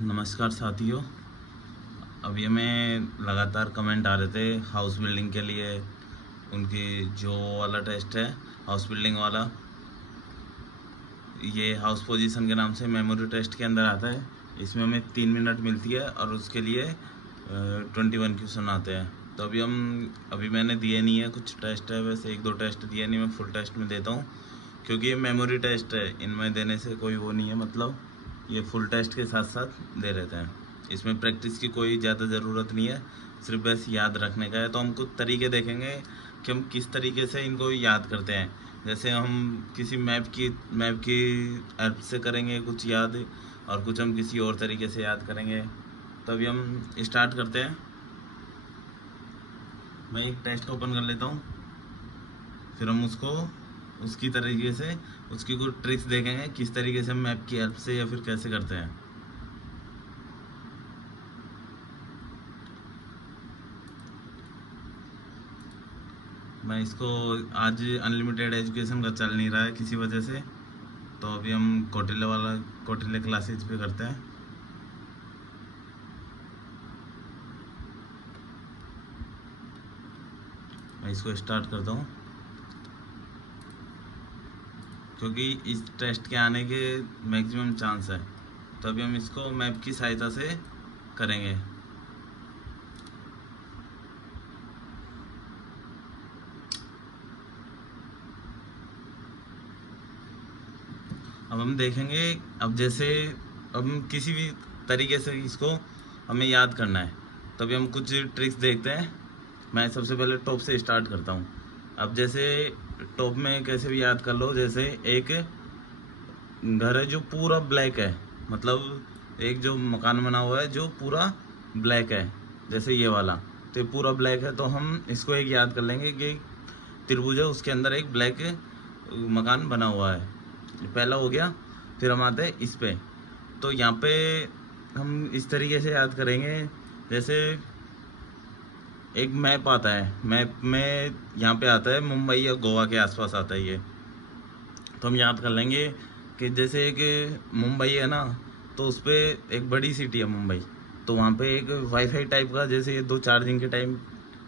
नमस्कार साथियों। अभी हमें लगातार कमेंट आ रहे थे हाउस बिल्डिंग के लिए। उनकी जो वाला टेस्ट है, हाउस बिल्डिंग वाला, ये हाउस पोजीशन के नाम से मेमोरी टेस्ट के अंदर आता है। इसमें हमें 3 मिनट मिलती है और उसके लिए 21 क्वेश्चन आते हैं। तो अभी मैंने दिए नहीं है, कुछ टेस्ट है, वैसे 1-2 टेस्ट दिए नहीं, मैं फुल टेस्ट में देता हूँ क्योंकि ये मेमोरी टेस्ट है। इनमें देने से कोई वो नहीं है, मतलब ये फुल टेस्ट के साथ साथ दे रहते हैं। इसमें प्रैक्टिस की कोई ज़्यादा ज़रूरत नहीं है, सिर्फ बस याद रखने का है। तो हम कुछ तरीके देखेंगे कि हम किस तरीके से इनको याद करते हैं। जैसे हम किसी मैप की हेल्प से करेंगे कुछ याद, और कुछ हम किसी और तरीके से याद करेंगे। तो अभी हम स्टार्ट करते हैं। मैं एक टेस्ट ओपन कर लेता हूँ, फिर हम उसको उसकी तरीके से उसकी कुछ ट्रिक्स देखेंगे, किस तरीके से हम मैप की हेल्प से या फिर कैसे करते हैं। मैं इसको आज अनलिमिटेड एजुकेशन का चल नहीं रहा है किसी वजह से, तो अभी हम कौटिल्य क्लासेज पे करते हैं। मैं इसको स्टार्ट करता हूँ क्योंकि इस टेस्ट के आने के मैक्सिमम चांस है। तो अभी हम इसको मैप की सहायता से करेंगे। अब हम देखेंगे, अब जैसे अब हम किसी भी तरीके से इसको हमें याद करना है, तो अभी हम कुछ ट्रिक्स देखते हैं। मैं सबसे पहले टॉप से स्टार्ट करता हूँ। अब जैसे टॉप में कैसे भी याद कर लो, जैसे एक घर है जो पूरा ब्लैक है, मतलब एक जो मकान बना हुआ है जो पूरा ब्लैक है, जैसे ये वाला, तो ये पूरा ब्लैक है। तो हम इसको एक याद कर लेंगे कि त्रिभुज है, उसके अंदर एक ब्लैक मकान बना हुआ है। पहला हो गया। फिर हम आते हैं इस पे। तो यहाँ पे हम इस तरीके से याद करेंगे, जैसे एक मैप आता है, मैप में यहाँ पे आता है मुंबई या गोवा के आसपास आता है ये। तो हम याद कर लेंगे कि जैसे एक मुंबई है ना, तो उस पर एक बड़ी सिटी है मुंबई, तो वहाँ पे एक वाईफाई टाइप का, जैसे ये 2 चार्जिंग के टाइम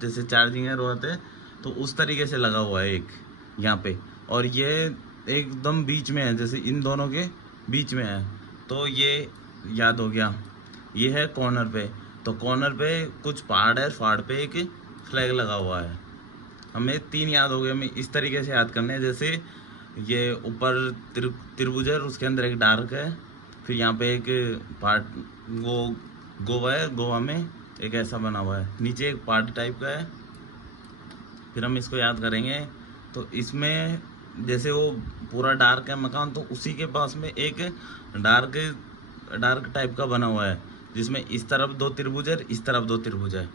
जैसे चार्जिंग है रोते हैं, तो उस तरीके से लगा हुआ है एक यहाँ पे। और ये एकदम बीच में है, जैसे इन दोनों के बीच में है। तो ये याद हो गया। ये है कॉर्नर पे, तो कॉर्नर पे कुछ पहाड़ है, पहाड़ पे एक फ्लैग लगा हुआ है। हमें 3 याद हो गए। हमें इस तरीके से याद करने हैं, जैसे ये ऊपर त्रिभुज है, उसके अंदर एक डार्क है, फिर यहाँ पे एक पार्ट वो गोवा है, गोवा में एक ऐसा बना हुआ है, नीचे एक पार्ट टाइप का है। फिर हम इसको याद करेंगे। तो इसमें जैसे वो पूरा डार्क है मकान, तो उसी के पास में एक डार्क डार्क टाइप का बना हुआ है, जिसमें इस तरफ 2 त्रिभुज है, इस तरफ 2 त्रिभुज है,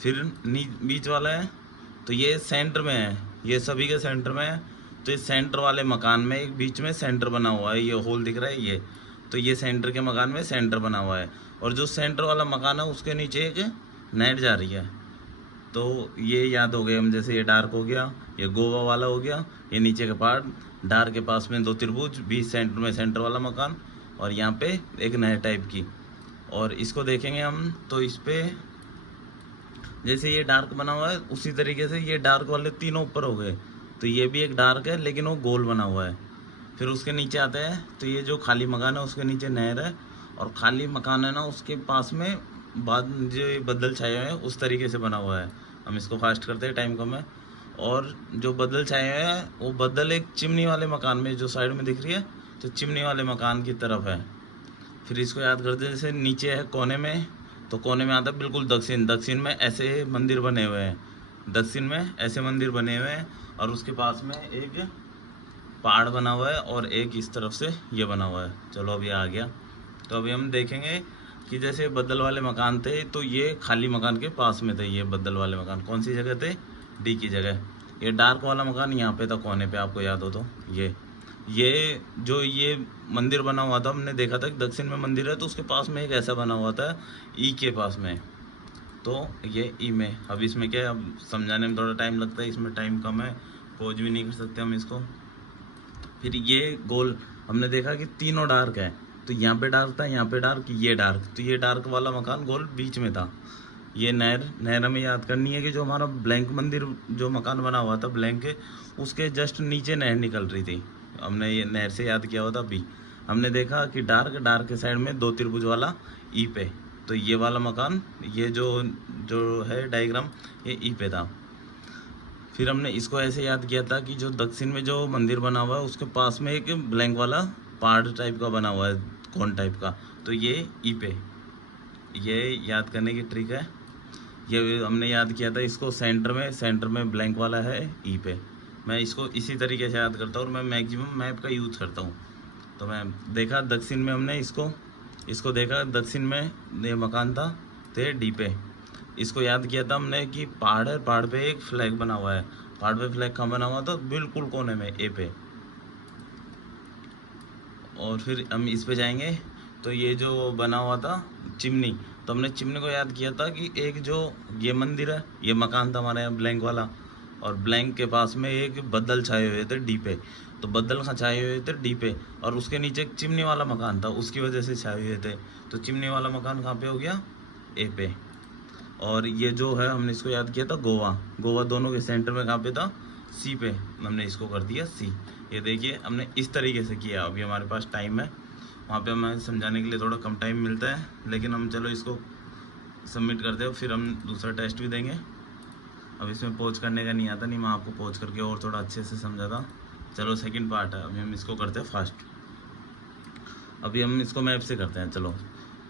फिर बीच वाला है। तो ये सेंटर में है, ये सभी के सेंटर में है। तो इस सेंटर वाले मकान में एक बीच में सेंटर बना हुआ है, ये होल दिख रहा है ये। तो ये सेंटर के मकान में सेंटर बना हुआ है, और जो सेंटर वाला मकान है उसके नीचे एक नेट जा रही है। तो ये याद हो गए हम, जैसे ये डार्क हो गया, ये गोवा वाला हो गया, ये नीचे का पार्ट, डार्क के पास में 2 त्रिभुज, बीच सेंटर में सेंटर वाला मकान, और यहाँ पे एक नहर टाइप की। और इसको देखेंगे हम, तो इस पे जैसे ये डार्क बना हुआ है, उसी तरीके से ये डार्क वाले तीनों ऊपर हो गए। तो ये भी एक डार्क है, लेकिन वो गोल बना हुआ है। फिर उसके नीचे आते हैं, तो ये जो खाली मकान है उसके नीचे नहर है, और खाली मकान है ना उसके पास में बाद जो बदल छाए हुए हैं उस तरीके से बना हुआ है। हम इसको फास्ट करते हैं, टाइम कम है। और जो बदल छाए हुए हैं वो बदल एक चिमनी वाले मकान में जो साइड में दिख रही है, तो चिमनी वाले मकान की तरफ है। फिर इसको याद करते हैं, जैसे नीचे है कोने में, तो कोने में आता है बिल्कुल दक्षिण, दक्षिण में ऐसे मंदिर बने हुए हैं, दक्षिण में ऐसे मंदिर बने हुए हैं, और उसके पास में एक पहाड़ बना हुआ है, और एक इस तरफ से ये बना हुआ है। चलो अभी आ गया। तो अभी हम देखेंगे कि जैसे बदल वाले मकान थे, तो ये खाली मकान के पास में थे। ये बदल वाले मकान कौन सी जगह थे? डी की जगह। ये डार्क वाला मकान यहाँ पे था कोने पे, आपको याद हो तो। ये जो ये मंदिर बना हुआ था, हमने देखा था कि दक्षिण में मंदिर है, तो उसके पास में एक ऐसा बना हुआ था ई के पास में। तो ये ई में, अब इसमें क्या है, अब समझाने में थोड़ा टाइम लगता है, इसमें टाइम कम है, खोज भी नहीं कर सकते हम इसको। फिर ये गोल, हमने देखा कि तीनों डार्क है, तो यहाँ पे डार्क था, यहाँ पे डार्क, ये डार्क, तो ये डार्क वाला मकान गोल बीच में था। ये नहर हमें याद करनी है कि जो हमारा ब्लैंक मंदिर जो मकान बना हुआ था ब्लैंक के, उसके जस्ट नीचे नहर निकल रही थी। हमने ये नहर से याद किया हुआ था। अभी हमने देखा कि डार्क के साइड में 2 त्रिभुज वाला ई पे, तो ये वाला मकान, ये जो जो है डायग्राम, ये ई पे था। फिर हमने इसको ऐसे याद किया था कि जो दक्षिण में जो मंदिर बना हुआ है उसके पास में एक ब्लैंक वाला पहाड़ टाइप का बना हुआ है, कोन टाइप का, तो ये ई पे। ये याद करने की ट्रिक है। ये हमने याद किया था इसको सेंटर में ब्लैंक वाला है ई पे। मैं इसको इसी तरीके से याद करता हूँ और मैं मैक्सिमम मैप का यूज़ करता हूँ। तो मैं देखा दक्षिण में, हमने इसको देखा दक्षिण में ये मकान था, तो ये डी पे। इसको याद किया था हमने कि पहाड़ है, पहाड़ पे एक फ्लैग बना हुआ है। पहाड़ पे फ्लैग कहाँ बना हुआ था? बिल्कुल कोने में, ए पे। और फिर हम इस पे जाएंगे तो ये जो बना हुआ था चिमनी, तो हमने चिमनी को याद किया था कि एक जो ये मंदिर है, ये मकान था हमारे यहाँ ब्लैंक वाला, और ब्लैंक के पास में एक बदल छाए हुए थे डी पे, तो बदल कहाँ छाए हुए थे? डी पे। और उसके नीचे एक चिमनी वाला मकान था, उसकी वजह से छाए हुए थे, तो चिमनी वाला मकान कहाँ पे हो गया? ए पे। और ये जो है हमने इसको याद किया था गोवा दोनों के सेंटर में कहाँ पे था? सी पे। हमने इसको कर दिया सी। ये देखिए हमने इस तरीके से किया। अभी हमारे पास टाइम है, वहाँ पे हमें समझाने के लिए थोड़ा कम टाइम मिलता है, लेकिन हम चलो इसको सबमिट करते हो, फिर हम दूसरा टेस्ट भी देंगे। अब इसमें पॉज करने का नहीं आता, नहीं मैं आपको पॉज करके और थोड़ा अच्छे से समझाता। चलो सेकंड पार्ट है, अभी हम इसको करते हैं फास्ट। अभी हम इसको मैप से करते हैं। चलो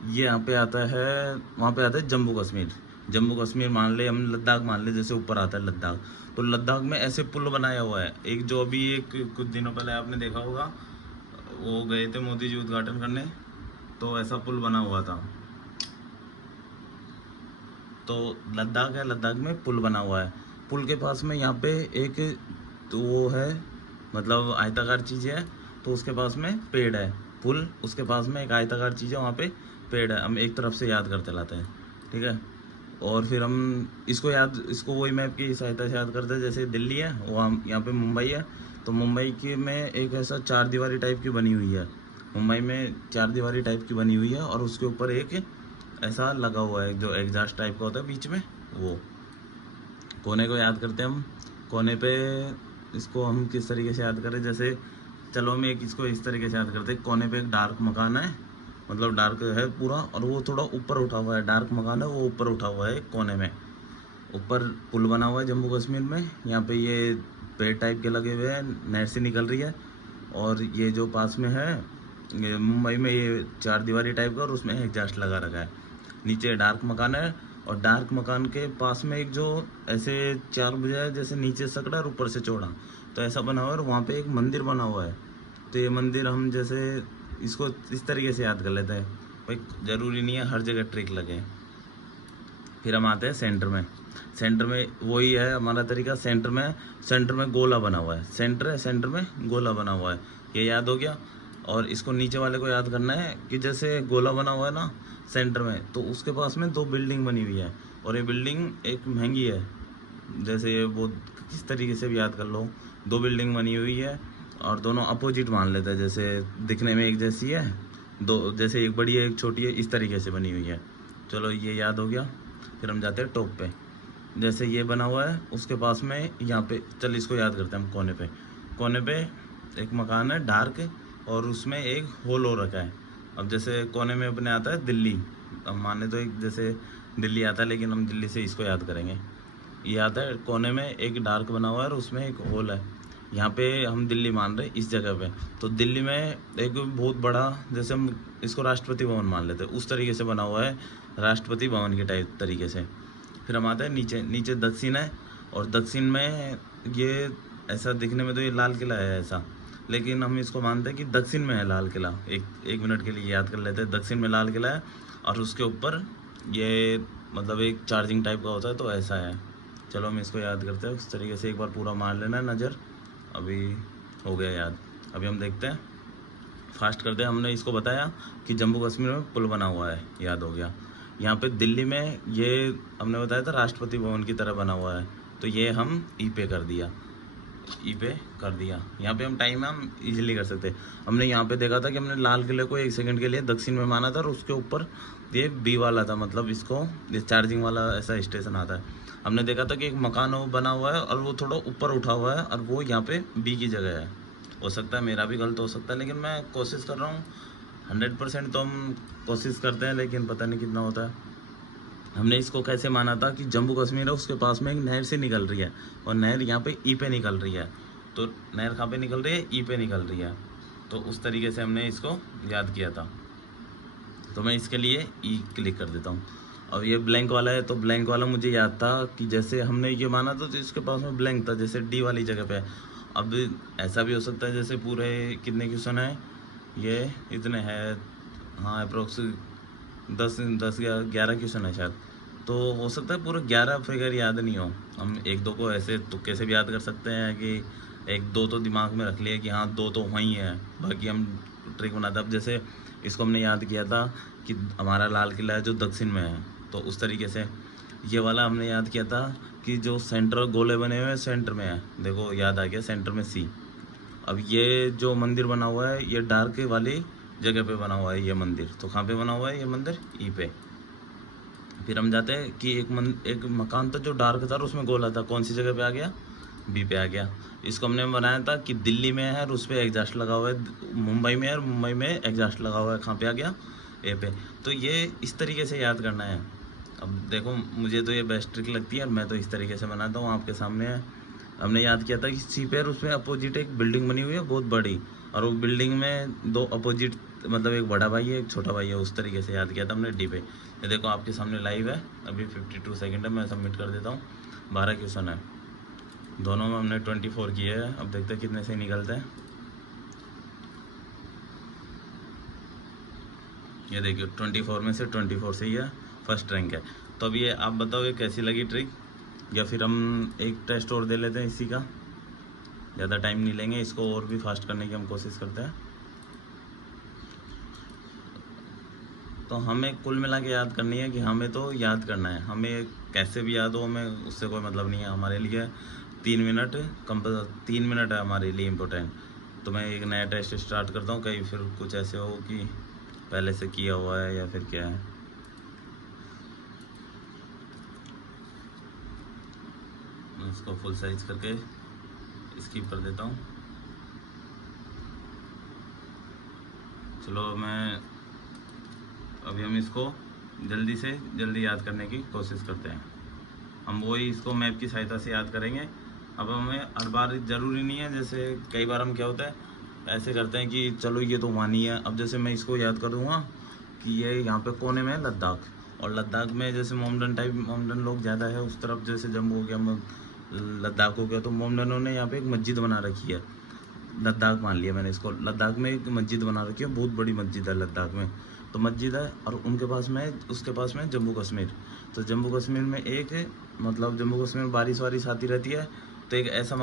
ये यहाँ पे आता है, वहाँ पे आता है जम्मू कश्मीर मान ले, हम लद्दाख मान ले, जैसे ऊपर आता है लद्दाख, तो लद्दाख में ऐसे पुल बनाया हुआ है। एक जो अभी एक कुछ दिनों पहले आपने देखा होगा, वो गए थे मोदी जी उद्घाटन करने, तो ऐसा पुल बना हुआ था। तो लद्दाख है, लद्दाख में पुल बना हुआ है। पुल के पास में यहाँ पे एक तो वो है, मतलब आयताकार चीज़ है, तो उसके पास में पेड़ है। पुल, उसके पास में एक आयताकार चीज़ है, वहाँ पे पेड़ है। हम एक तरफ से याद करते लाते हैं, ठीक है। और फिर हम इसको वही मैप की सहायता से याद करते हैं। जैसे दिल्ली है, वहाँ यहाँ पे मुंबई है, तो मुंबई के में एक ऐसा 4 दीवारी टाइप की बनी हुई है। मुंबई में 4 दीवारी टाइप की बनी हुई है, और उसके ऊपर एक ऐसा लगा हुआ है जो एग्जॉस्ट टाइप का होता है बीच में, वो कोने को याद करते हैं हम। कोने पे इसको हम किस तरीके से याद करें? जैसे चलो हम एक इसको इस तरीके से याद करते हैं। कोने पे एक डार्क मकान है, मतलब डार्क है पूरा, और वो थोड़ा ऊपर उठा हुआ है। डार्क मकान है, वो ऊपर उठा हुआ है कोने में। ऊपर पुल बना हुआ है जम्मू कश्मीर में, यहाँ पे ये पेड़ टाइप के लगे हुए हैं, नहर से निकल रही है। और ये जो पास में है ये मुंबई में, ये 4 दीवारी टाइप का, और उसमें एग्जॉस्ट लगा रखा है। नीचे डार्क मकान है, और डार्क मकान के पास में एक जो ऐसे 4 भुजा है, जैसे नीचे सकड़ा और ऊपर से चौड़ा, तो ऐसा बना हुआ है। और वहाँ पे एक मंदिर बना हुआ है, तो ये मंदिर हम जैसे इसको इस तरीके से याद कर लेते हैं भाई, ज़रूरी नहीं है हर जगह ट्रिक लगे। फिर हम आते हैं सेंटर में वही है हमारा तरीका। सेंटर में गोला बना हुआ है, सेंटर में गोला बना हुआ है, ये याद हो गया। और इसको नीचे वाले को याद करना है कि जैसे गोला बना हुआ है ना सेंटर में, तो उसके पास में 2 बिल्डिंग बनी हुई है, और ये बिल्डिंग एक महंगी है। जैसे वो किस तरीके से भी याद कर लो, 2 बिल्डिंग बनी हुई है, और दोनों अपोजिट मान लेते हैं, जैसे दिखने में एक जैसी है, दो जैसे एक बड़ी है एक छोटी है, इस तरीके से बनी हुई है। चलो ये याद हो गया। फिर हम जाते हैं टॉप पे। जैसे ये बना हुआ है, उसके पास में यहाँ पे, चल इसको याद करते हैं हम। कोने पे एक मकान है डार्क, और उसमें एक होल हो रखा है। अब जैसे कोने में अपने आता है दिल्ली, अब माने तो एक जैसे दिल्ली आता है, लेकिन हम दिल्ली से इसको याद करेंगे। ये आता है कोने में एक डार्क बना हुआ है, और उसमें एक होल है। यहाँ पे हम दिल्ली मान रहे हैं इस जगह पे, तो दिल्ली में एक बहुत बड़ा, जैसे हम इसको राष्ट्रपति भवन मान लेते हैं, उस तरीके से बना हुआ है, राष्ट्रपति भवन के टाइप तरीके से। फिर हम आते हैं नीचे दक्षिण है, और दक्षिण में ये ऐसा दिखने में तो ये लाल किला है ऐसा, लेकिन हम इसको मानते हैं कि दक्षिण में है लाल किला। एक मिनट के लिए याद कर लेते हैं, दक्षिण में लाल किला है, और उसके ऊपर ये मतलब एक चार्जिंग टाइप का होता है, तो ऐसा है। चलो हम इसको याद करते हैं उस तरीके से, एक बार पूरा मार लेना है नज़र। अभी हो गया याद। अभी हम देखते हैं, फास्ट करते हैं। हमने इसको बताया कि जम्मू कश्मीर में पुल बना हुआ है, याद हो गया। यहाँ पे दिल्ली में ये हमने बताया था राष्ट्रपति भवन की तरह बना हुआ है, तो ये हम ई पे कर दिया। ई पे कर दिया। यहाँ पे हम टाइम हम इजीली कर सकते हैं। हमने यहाँ पे देखा था कि हमने लाल किले को 1 सेकंड के लिए दक्षिण में माना था और उसके ऊपर ये बी वाला था, मतलब इसको ये चार्जिंग वाला ऐसा स्टेशन आता है। हमने देखा था कि एक मकान वो बना हुआ है और वो थोड़ा ऊपर उठा हुआ है और वो यहाँ पे बी की जगह है। हो सकता है मेरा भी गलत हो सकता है, लेकिन मैं कोशिश कर रहा हूँ। 100% तो हम कोशिश करते हैं, लेकिन पता नहीं कितना होता है। हमने इसको कैसे माना था कि जम्मू कश्मीर है, उसके पास में एक नहर से निकल रही है और नहर यहाँ पे ई पे निकल रही है। तो नहर कहाँ पे निकल रही है? ई पे निकल रही है। तो उस तरीके से हमने इसको याद किया था। तो मैं इसके लिए ई क्लिक कर देता हूँ। अब ये ब्लैंक वाला है, तो ब्लैंक वाला मुझे याद था कि जैसे हमने ये माना था तो इसके पास में ब्लैंक था, जैसे डी वाली जगह पे है। अब ऐसा भी हो सकता है जैसे पूरे कितने क्वेश्चन है ये, इतने हैं, हाँ अप्रोक्स 11 क्वेश्चन है शायद। तो हो सकता है पूरे 11 फिगर याद नहीं हो। हम 1-2 को ऐसे तुक्के से भी याद कर सकते हैं कि 1-2 तो दिमाग में रख लिए कि हाँ 2 तो वहीं है, बाकी हम ट्रिक बनाते। अब जैसे इसको हमने याद किया था कि हमारा लाल किला है जो दक्षिण में है, तो उस तरीके से ये वाला हमने याद किया था कि जो सेंटर गोले बने हुए हैं सेंटर में है। देखो याद आ गया, सेंटर में सी। अब ये जो मंदिर बना हुआ है ये डार्क वाली जगह पे बना हुआ है ये मंदिर। तो कहाँ पे बना हुआ है ये मंदिर? ई पे। फिर हम जाते हैं कि एक मकान था जो डार्क था और उसमें गोला था, कौन सी जगह पे आ गया? बी पे आ गया। इसको हमने बनाया था कि दिल्ली में है और उस पर एग्जॉस्ट लगा हुआ है, मुंबई में है और मुंबई में एग्जॉस्ट लगा हुआ है, कहाँ पे आ गया? ए पे। तो ये इस तरीके से याद करना है। अब देखो मुझे तो ये बेस्ट ट्रिक लगती है और मैं तो इस तरीके से बनाता हूँ, आपके सामने है। हमने याद किया था कि सी पे उसमें अपोजिट एक बिल्डिंग बनी हुई है बहुत बड़ी, और वो बिल्डिंग में 2 अपोजिट, मतलब एक बड़ा भाई है एक छोटा भाई है, उस तरीके से याद किया था हमने डी पे। ये देखो आपके सामने लाइव है, अभी 52 सेकंड है, मैं सबमिट कर देता हूँ। 12 क्वेश्चन है, दोनों में हमने 24 किए हैं। अब देखते हैं कितने से निकलते हैं। ये देखिए 24 में से 24 से ही है, फर्स्ट रैंक है। तो अब ये आप बताओ ये कैसी लगी ट्रिक, या फिर हम एक टेस्ट और दे लेते हैं इसी का, ज़्यादा टाइम नहीं लेंगे, इसको और भी फास्ट करने की हम कोशिश करते हैं। तो हमें कुल मिला के याद करनी है कि हमें तो याद करना है, हमें कैसे भी याद हो हमें उससे कोई मतलब नहीं है। हमारे लिए 3 मिनट 3 मिनट है हमारे लिए इम्पोर्टेंट। तो मैं एक नया टेस्ट स्टार्ट करता हूँ, कहीं फिर कुछ ऐसे हो कि पहले से किया हुआ है या फिर क्या है। मैं इसको फुल साइज करके स्किप कर देता हूँ। चलो अभी हम इसको जल्दी से जल्दी याद करने की कोशिश करते हैं। हम वही इसको मैप की सहायता से याद करेंगे। अब हमें हर बार ज़रूरी नहीं है, जैसे कई बार हम क्या होता है ऐसे करते हैं कि चलो ये तो वहाँ नहीं है। अब जैसे मैं इसको याद कर दूँगा कि ये यहाँ पे कोने में है लद्दाख, और लद्दाख में जैसे मोमडन लोग ज़्यादा है उस तरफ, जैसे जम्मू हो गया, लद्दाख हो गया, तो मोमडनों ने यहाँ पे एक मस्जिद बना रखी है। लद्दाख मान लिया मैंने इसको, लद्दाख में एक मस्जिद बना रखी है, बहुत बड़ी मस्जिद है लद्दाख में। तो मस्जिद है और उनके पास में उसके पास में जम्मू कश्मीर। तो जम्मू कश्मीर में एक, मतलब जम्मू कश्मीर में बारिश वारिश आती रहती है, तो एक ऐसा